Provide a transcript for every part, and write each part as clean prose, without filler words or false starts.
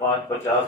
5:50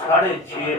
6:30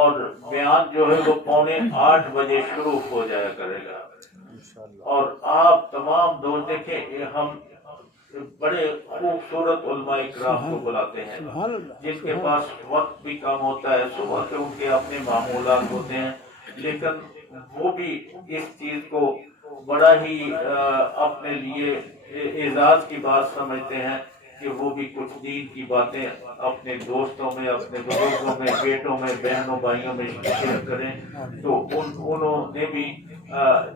اور بیان جو ہے وہ 7:45 بجے شروع ہو جایا کرے گا. اور آپ تمام دوست دیکھیں ہم بڑے خوبصورت علماء اکرام کو بلاتے ہیں جن کے پاس وقت بھی کم ہوتا ہے, صبح کے ان کے اپنے معمولات ہوتے ہیں, لیکن وہ بھی اس چیز کو بڑا ہی اپنے لیے اعزاز کی بات سمجھتے ہیں کہ وہ بھی کچھ دین کی باتیں اپنے دوستوں میں, اپنے بزرگوں میں, بیٹوں میں, بہنوں بھائیوں میں شیئر کریں. تو انہوں نے بھی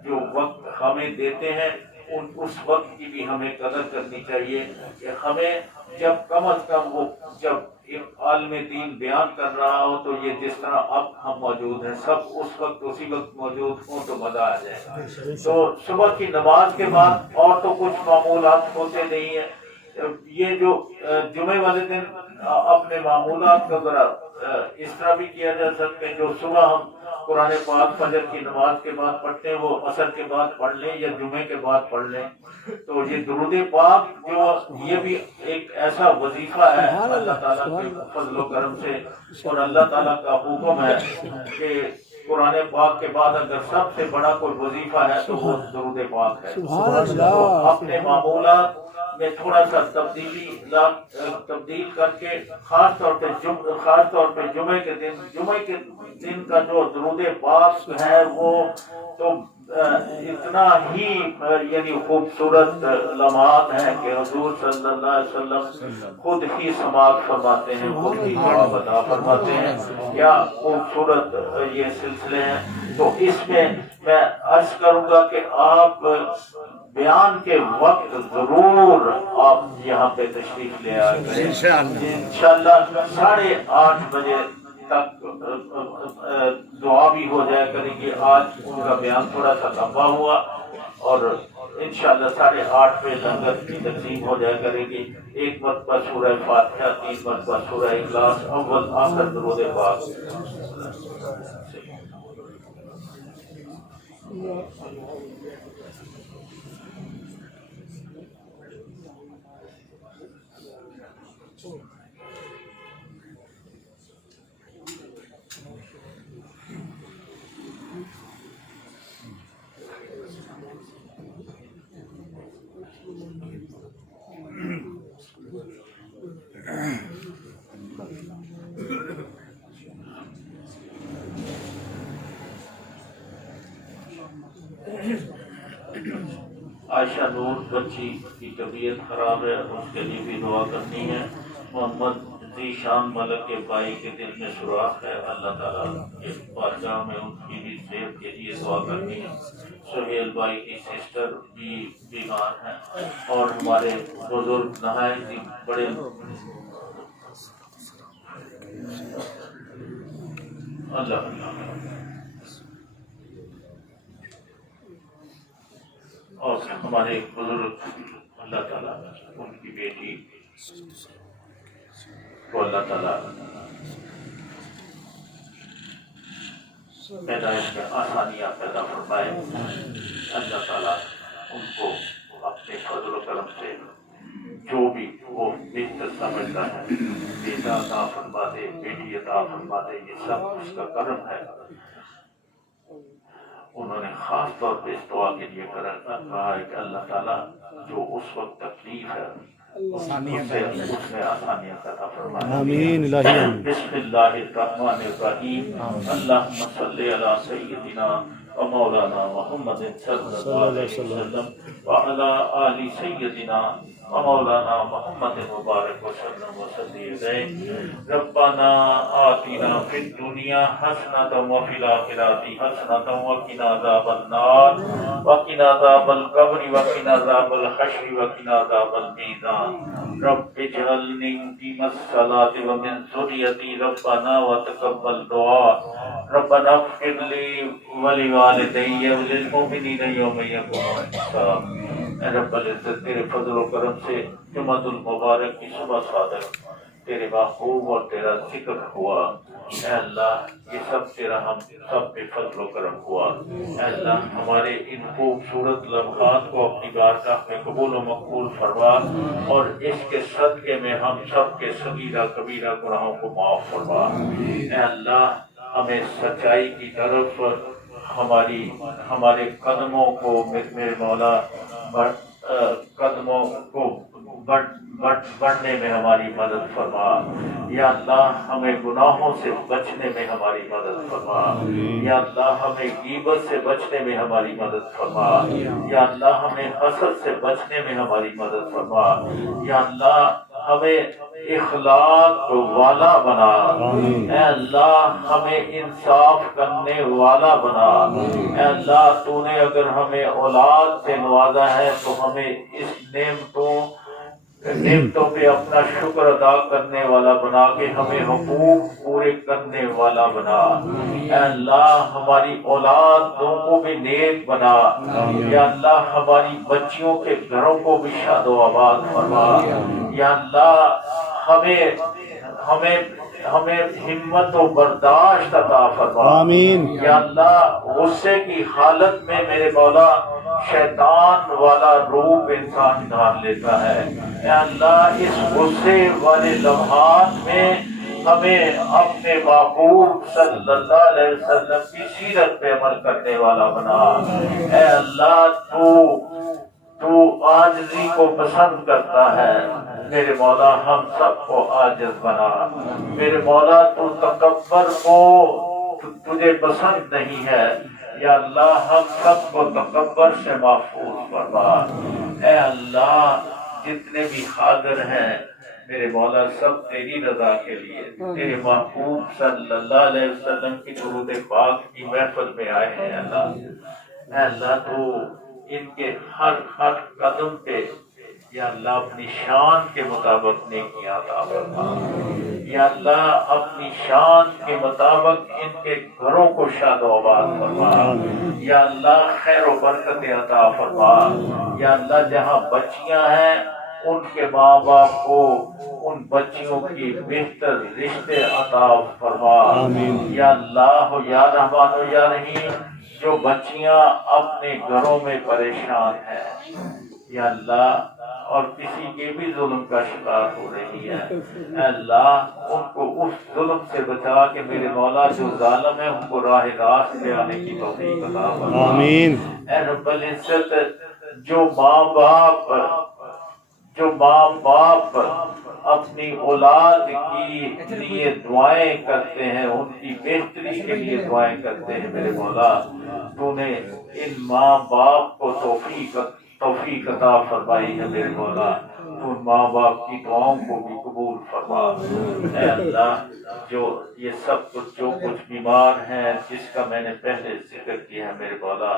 جو وقت ہمیں دیتے ہیں اس وقت کی بھی ہمیں قدر کرنی چاہیے کہ ہمیں جب کم از کم وہ جب ایک عالم دین بیان کر رہا ہو تو یہ جس طرح اب ہم موجود ہیں سب اس وقت اسی وقت موجود ہوں تو مزہ آ جائے گا. تو صبح کی نماز کے بعد اور تو کچھ معمولات ہوتے نہیں ہیں. یہ جو جمعے والے دن اپنے معمولات کا ذرا اس طرح بھی کیا جا سکتا ہے, جو صبح ہم قرآن پاک فجر کی نماز کے بعد پڑھتے ہیں وہ عصر کے بعد پڑھ لیں یا جمعے کے بعد پڑھ لیں. تو یہ درود پاک جو یہ بھی ایک ایسا وظیفہ ہے اللہ تعالیٰ کے فضل و کرم سے, اور اللہ تعالیٰ کا حکم ہے کہ قرآن پاک کے بعد اگر سب سے بڑا کوئی وظیفہ ہے تو وہ درود پاک ہے. تو اپنے معمولات میں تھوڑا سا تبدیل کر کے خاص طور پہ جمعے کے دن کا جو درود پاک ہے وہ تو اتنا ہی یعنی خوبصورت لمحات ہیں کہ حضور صلی اللہ علیہ وسلم خود ہی سماعت فرماتے ہیں, خود ہی دعا بتا فرماتے ہیں. کیا خوبصورت یہ سلسلے ہیں. تو اس میں عرض کروں گا کہ آپ بیان کے وقت ضرور آپ یہاں پہ تشریف لے آئے کریں انشاءاللہ. 8:30 بجے تک دعا بھی ہو جایا کرے گی. آج ان کا بیان تھوڑا سا لمبا ہوا اور انشاءاللہ 8:30 پہ لنگر کی تقسیم ہو جایا کرے گی. 1 مرتبہ سورہ فاتحہ, 3 مرتبہ سورہ اخلاص, اول آخر درود پاک. عائشہ نور بچی کی طبیعت خراب ہے, اس کے لیے بھی دعا کرنی ہے. محمد ذیشان ملک کے بھائی کے دل میں سوراخ ہے, اللہ تعالیٰ کے بارگاہ میں ان کی بھی صحت کے لیے دعا کرنی ہے. سہیل بھائی کی سسٹر بھی بیمار ہیں اور ہمارے بزرگ نہایت ہی بڑے اللہ اور ہمارے ایک بزرگ اللہ تعالیٰ ان کی بیٹی کو اللہ تعالیٰ پیدائش میں آسانیاں پیدا فرمائے. اللہ تعالیٰ ان کو اپنے فضل و کرم سے جو بھی وہ بہتر سمجھتا ہے بیٹا عطا فرما دے, بیٹی عطا فرما دے, یہ سب اس کا کرم ہے. انہوں نے خاص طور پہ اس دعا کے لیے کہا ہے کہ اللہ تعالیٰ جو اس وقت تکلیف ہے اس میں آسانیاں عطا فرمائے. آمین. بسم اللہ الرحمن الرحیم. اللہم صلی علی سیدنا و مولانا محمد صلی اللہ علیہ وسلم وعلی آل سیدنا و مولانا محمد مبارک وسلم وسلم علیہ. ربنا آتنا فی الدنیا حسنۃ وفی الآخرۃ حسنۃ وقنا عذاب النار وقنا عذاب القبر وقنا عذاب الحشر وقنا عذاب المیزان. رب اجعلنی مقیم الصلاۃ ومن ذریتی ربنا وتقبل دعاء. ربنا اغفر لی ولوالدی وللمؤمنین یوم یقوم الحساب. اے رب العزت تیرے فضل و کرم سے جمعۃ المبارک کی صبح صادق تیرے محبوب اور تیرا ذکر ہوا. اے اللہ یہ سب تیرا ہم سب پہ فضل و کرم ہوا. اے اللہ ہمارے ان خوبصورت لمحات کو اپنی بارگاہ میں قبول و مقبول فرما اور اس کے صدقے میں ہم سب کے صغیرہ کبیرہ گناہوں کو معاف فرما. اے اللہ ہمیں سچائی کی طرف ہمارے قدموں کو میرے مولا قدموں کو بڑھنے میں ہماری مدد فرما. یا اللہ ہمیں گناہوں سے بچنے میں ہماری مدد فرما. یا اللہ ہمیں غیبت سے بچنے میں ہماری مدد فرما. یا اللہ ہمیں حسد سے بچنے میں ہماری مدد فرما. یا اللہ ہمیں اخلاق والا بنا. اے اللہ ہمیں انصاف کرنے والا بنا. اے اللہ تو نے اگر ہمیں اولاد سے نوازا ہے تو ہمیں اس نعمتوں پہ اپنا شکر ادا کرنے والا بنا کے ہمیں حقوق پورے کرنے والا بنا. اے اللہ ہماری اولادوں کو بھی نیک بنا. یا اللہ ہماری بچیوں کے گھروں کو بھی شاد و آباد فرما. یا اللہ ہمیں ہمت و برداشت عطا فرما. آمین. یا اللہ غصے کی حالت میں میرے مولا شیطان والا روپ انسان ڈھال لیتا ہے. اے اللہ اس غصے والے لمحات میں ہمیں اپنے محبوب صلی اللہ علیہ وسلم کی سیرت پہ عمل کرنے والا بنا. اے اللہ تو عاجزی کو پسند کرتا ہے. میرے مولا ہم سب کو عاجز بنا. میرے مولا تو تکبر کو تجھے پسند نہیں ہے. یا اللہ ہم سب کو تکبر سے محفوظ فرما. اے اللہ جتنے بھی حاضر ہیں میرے مولا سب تیری رضا کے لیے تیرے محبوب صلی اللہ علیہ وسلم کی درود پاک کی محفل میں آئے ہیں. اے اللہ تو ان کے ہر قدم پہ یا اللہ اپنی شان کے مطابق نیکیاں عطا فرما. یا اللہ اپنی شان کے مطابق ان کے گھروں کو شاد و آباد فرما. یا اللہ خیر و برکت عطا فرما. یا اللہ جہاں بچیاں ہیں ان کے ماں باپ کو ان بچیوں کی بہتر رشتے عطا فرما. یا اللہ یا رحمان و یا رحیم جو بچیاں اپنے گھروں میں پریشان ہیں یا اللہ اور کسی کے بھی ظلم کا شکار ہو رہی ہے، اے اللہ ان کو اس ظلم سے بچا کے میرے مولا جو ظالم ہے ان کو راہ راست پہ آنے کی توفیق عطا فرما. آمین. اے رب العزت جو ماں باپ اپنی اولاد کی لیے دعائیں کرتے ہیں، ان کی بہتری کے لیے دعائیں کرتے ہیں، میرے مولا تو نے ان ماں باپ کو توفیق عطا فرمائی ہے. میرے مولا تو ان ماں باپ کی دعاؤں کو بھی قبول فرما. اے اللہ جو یہ سب جو کچھ بیمار ہیں جس کا میں نے پہلے ذکر کیا ہے میرے مولا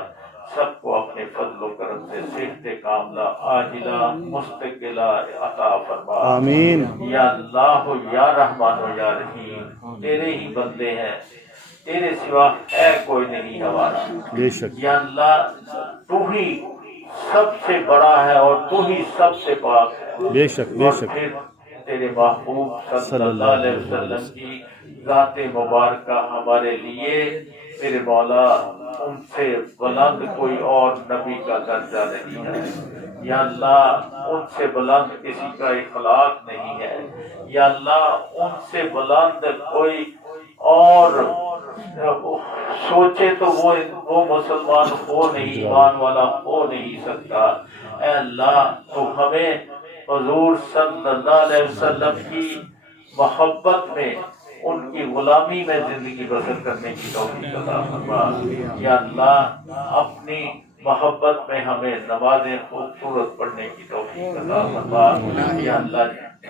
سب کو اپنے فضل و کرم سے صحت کاملہ عاجلہ مستقلہ عطا فرما. آمین. یا اللہ یا رحمان و یا رحیم تیرے ہی بندے ہیں، تیرے سوا ہے کوئی نہیں ہمارا. بے شک یا اللہ تو ہی سب سے بڑا ہے اور تو ہی سب سے پاک ہے. بے شک بے شک. پھر تیرے محبوب صلی اللہ علیہ وسلم کی ذات مبارکہ ہمارے لیے میرے مولا ان سے بلند کوئی اور نبی کا درجہ نہیں ہے. یا اللہ ان سے بلند کسی کا اخلاق نہیں ہے. یا اللہ ان سے بلند کوئی اور سوچے تو وہ مسلمان ہو نہیں، ایمان والا ہو نہیں سکتا. اے اللہ تو ہمیں حضور صلی اللہ علیہ وسلم کی محبت میں ان کی غلامی میں زندگی بسر کرنے کی توفیق عطا فرما. یا اللہ اپنی محبت میں ہمیں نمازیں خوبصورت پڑھنے کی توفیق عطا فرما. یا اللہ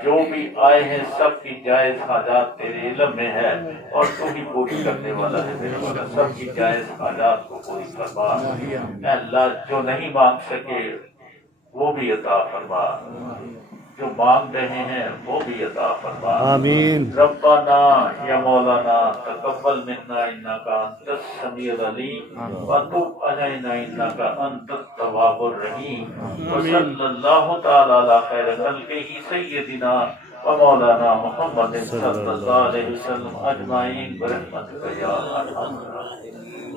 جو بھی آئے ہیں سب کی جائز حاجات تیرے علم میں ہے اور تو ہی پوری کرنے والا ہے میرے مولا. سب کی جائز حاجات کو پوری فرما. اے اللہ جو نہیں مانگ سکے وہ بھی عطا فرما، جو مانگ رہے ہیں وہ بھی عطا فرما. آمین. ربنا یا مولانا تقبل منا انک انت السمیع العلیم وتب علینا انک انت التواب الرحیم. وصلی اللہ تعالی علی خیر خلقہ سیدنا و مولانا محمد صلی اللہ علیہ وسلم اجمعین برحمتک یا ارحم الراحمین.